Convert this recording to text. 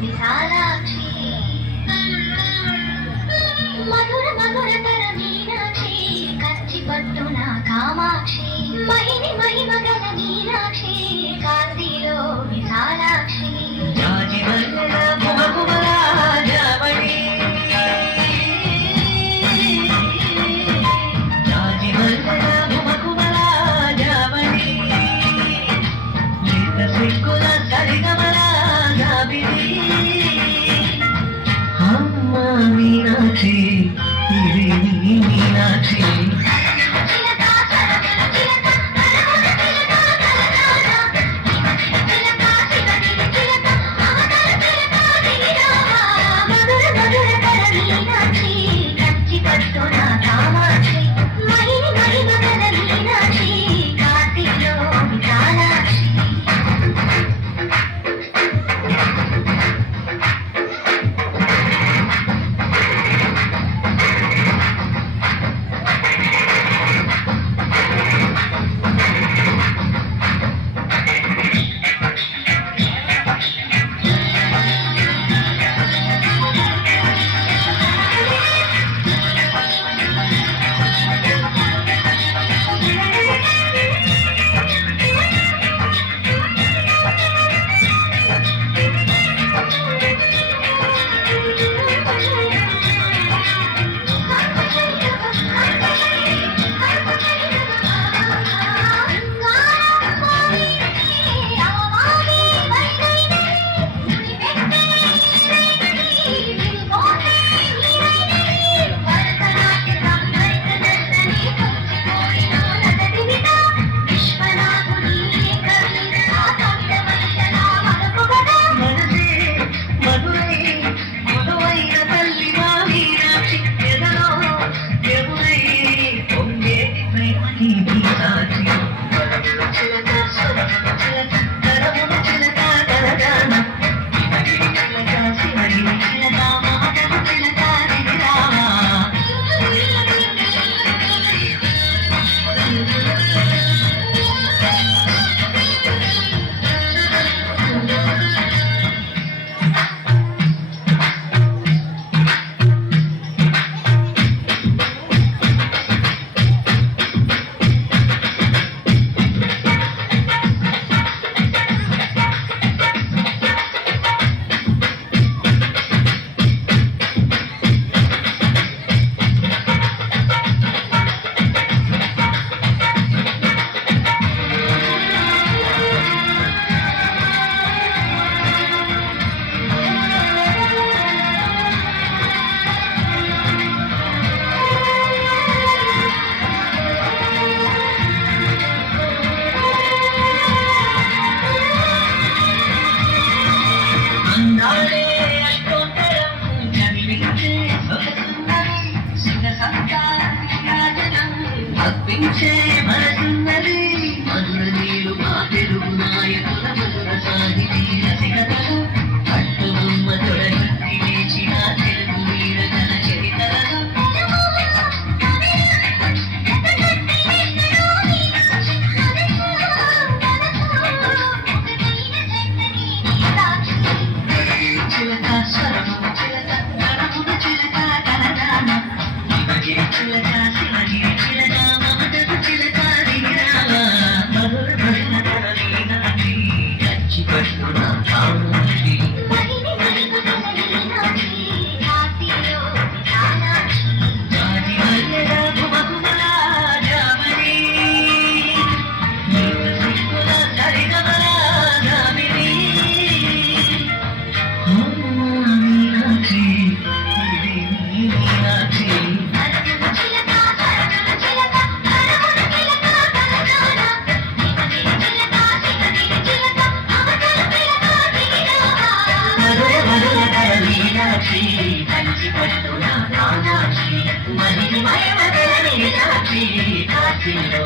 విశాలాక్షి మధుర మధురతర మీనాక్షి కచ్చి పట్టున కామాక్షి మహిని మహిమగల మీనాక్షి కాశీలో విశాలాక్షి మీనాక్షి ఇది మీనాక్షి అర్పించే మనసున్నది మధుర నీరు మా తెలుగు నాయకుల మధుర సాహితీ రసికతలు పట్టుబొమ్మ తొడగట్టి లేచిన తెలుగు వీర జన చరితలను చిలక స్వరము చిలక గణమున చిలక కలగాన చిలక శివజీ చిలక మమతకు చిలక దిగిరామ మధుర మధుర మీనాక్షి కచ్చి పట్టున కామాక్షి జాతి మల్లెల గుమగుమల జామని నీకు సిక్కుల సరిగమల జామిని మీనాక్షి ఇది మీనాక్షి మీనాక్షి కంచి పట్టున కామాక్షి మహిమగల మీనాక్షి కాశీలో